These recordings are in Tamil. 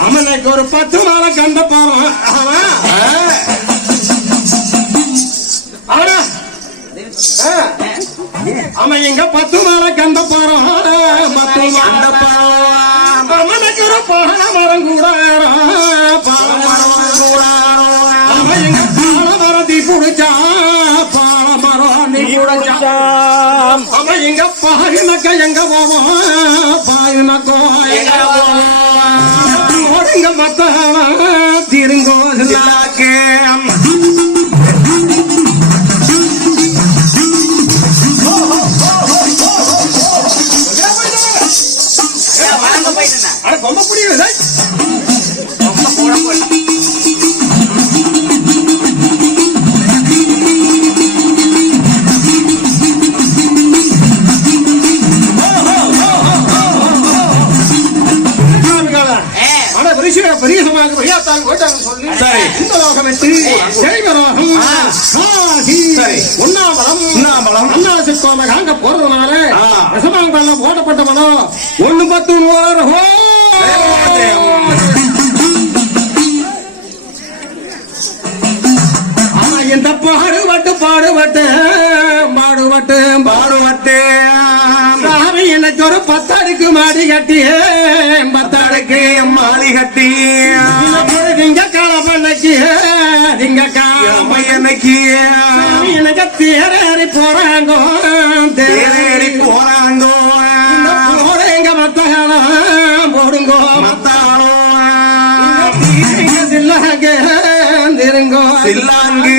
அவனுக்கு ஒரு பத்து மாலை கண்ட போறோம். அவன் இங்க பத்து மாலை கண்ட போறோம். பத்து ஒரு பால மரம் கூட பால மரம் கூட அவன் எங்க பால மரத்தி புடிச்சா பால மரம் நீ புடிச்சா எங்க எங்க போவோம் பாயினக்கோ எங்க போவோம் ஓடுங்க மத்தவ திருங்கோ சில்லாக்கே அட ஆனா பெரிய பெரிய சமாஜம் பெரியாத்தாங்க போயிட்டாங்க சொல்லி சரி. இந்த லோகம் விட்டு ஜெய்வரோகம் காசி சரி. உண்ணாமலம் உண்ணாமலம். அண்ணாசி கோம அங்க போறதுனால. ரசமாங்கல்ல போடப்பட்ட மனம் ஒண்ணு பத்து நூறு ஹோ இந்த பாடுபட்டு பாடுபட்டு பாடுபட்டு சாமி எனக்கு ஒரு பத்தாடுக்கு மாடி கட்டி பத்தாடுக்கு மாலி கட்டி திங்க காலமன்னைக்கு திங்க காலம் பையனுக்கு எனக்கு தேரேறி போறாங்க தேரேறி போறாங்க போறேங்க மத்தகாலம் போடுங்கோ மத்தாளோ சில்லாங்க திருங்கோ சில்லாங்கு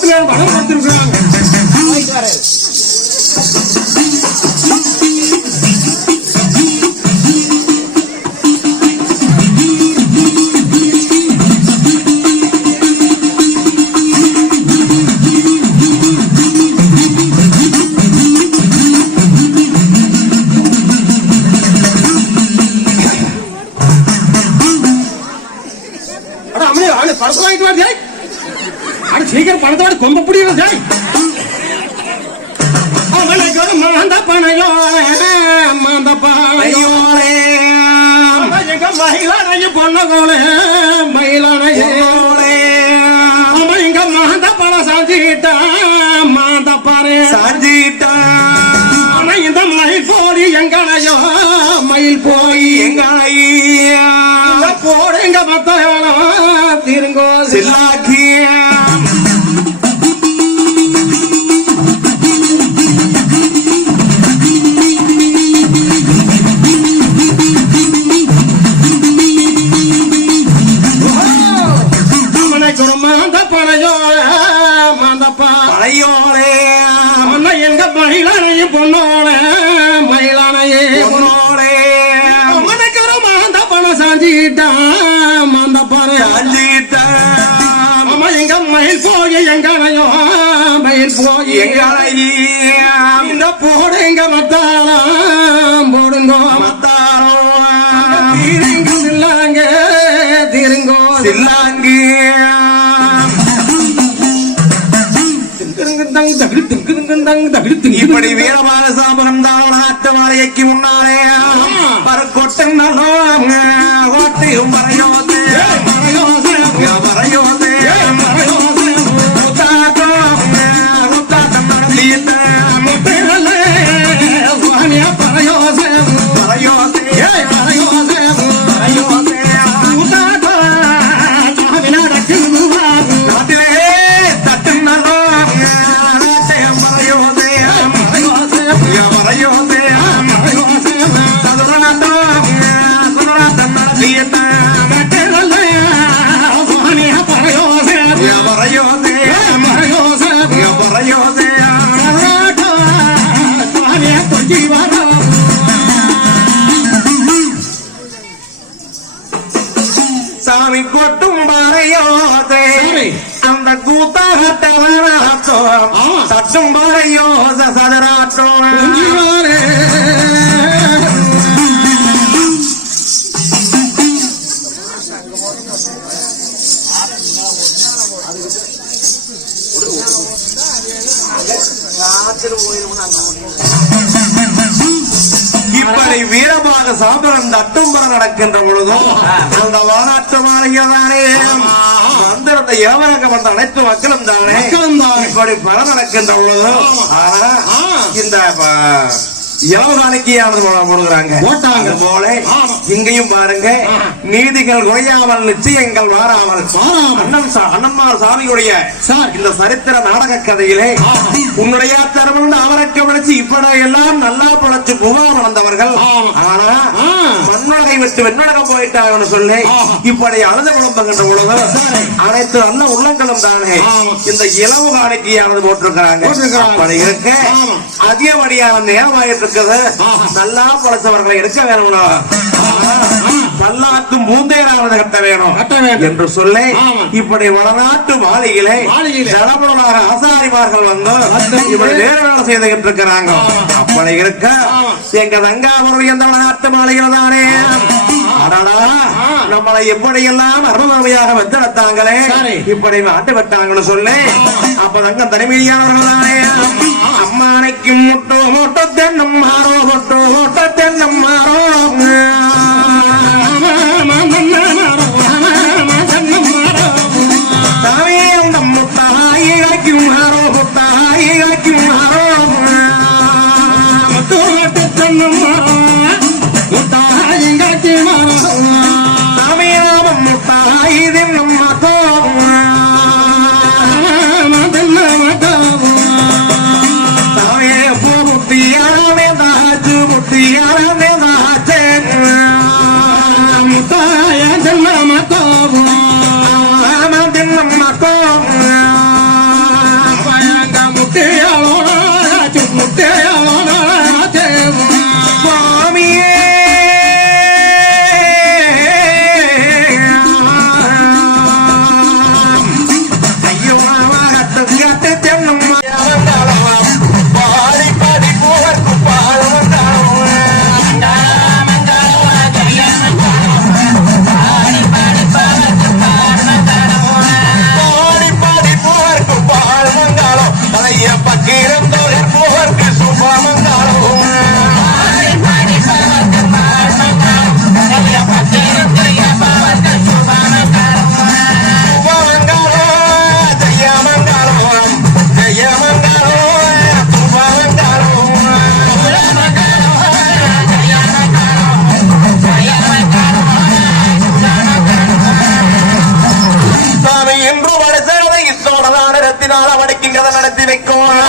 என்ன மாத்திரை பணம் கொம்ப புடியும் ஜெய் அவனுக்கு ஒரு மாந்த பணையோ மாந்த பணையோ ஐயோரே எங்க மயிலானைய பொண்ணகோலே மயிலானைய அவன் இங்க மாந்த பணம் சாஞ்சிட்டா மாந்த பாரு சாஞ்சிட்டா. அவன் இந்த மயில் போடி எங்கனையோ மயில் போய் எங்க ஐயா எங்க போடுங்க மத்தாளம் திருங்கோ. சில்லாக்கியா மாந்த பாரு அவன் எங்க மயில் போய் எங்கனையோ மயில் போய் எங்க ஐயா இந்த போடுங்க மத்தாளம் போடுங்கோ. மத்தாரோ தீருங்க இல்லாங்க தீருங்கோ. சில்லாங்கியா திங்குதுங்குதங் தகிடு திங்குதுங்குதங் தகிடு திங்குது. இப்படி வீரமான சாபனம் தான் நாட்டு மாலைக்கு முன்னாலே பரக்கொட்டன் நலம் ஓட்டையும் மறையோதே சாமி கொட்டும் மறையோதே சாமி. அந்த கூத்தாகட்டவனாத்தோ ஆமா. தட்டும் மறையோத சதராட்டோ கொஞ்சி வரே இப்படி வீரமாக சாம்பரம் தட்டும்பரம் நடக்கின்ற பொழுதும் அந்த வானாட்டு மாளிகைதானே? வந்திருந்த ஏவரங்க வந்த அனைத்து மக்களும் தானே? மக்களும் தானே. இப்படி பலம் நடக்கின்ற பொழுதும். இந்த போடுகிறாங்க போட்டாங்க. போல. இங்கேயும் பாருங்க. நீதிகள் குறையாமல் நிச்சயங்கள் மாறாமல். அண்ணன் அண்ணன்மார் சாமியுடைய. இந்த சரித்திர நாடக கதையிலே. உன்னுடைய தருமம் அவரக்க படைச்சு இப்படி எல்லாம் நல்லா படைச்சு புகா வளர்ந்தவர்கள். ஆனா வெண்ணுலகம் போயிட்டாங்கன்னு சொல்லி. இப்படி அழுத குழம்புகின்ற பொழுது. அனைத்து நல்ல உள்ளங்களும் தானே. இந்த இளவு காணிக்கையானது போட்டிருக்கிறாங்க. அப்படி இருக்க. அதிகப்படியான நேரமாயிட்டு இருக்குது. நல்லா படைச்சவர்களை எடுக்க வேணும்னா பல்லாக்கும் பூந்தேரானது கட்ட வேணும். என்று சொல்லி. இப்படி வடநாட்டு மாளிகையிலே. ஜனபுரமாக ஆசாரிமார்கள் வந்து வந்து இப்படி வேறு வேலை செய்துகிட்டு இருக்கிறாங்க. அப்படி இருக்க. எங்க தங்காமருடைய இந்த வடநாட்டு மாளிகையில தானே அடடா. நம்மளை எப்படி எல்லாம் வந்தெடுத்தாங்களே சரி. இப்படி மாட்டு விட்டாங்கன்னு சொல்லி அப்ப தங்க தனிமையானவர்கள் தானே அம்மானைக்கும் முட்டோ முட்டோ தென்னம்மாரோ முட்டோ முட்டோ தென்னம்மாத்தோ சுவாமியே கதை நடத்தி வைக்கும்.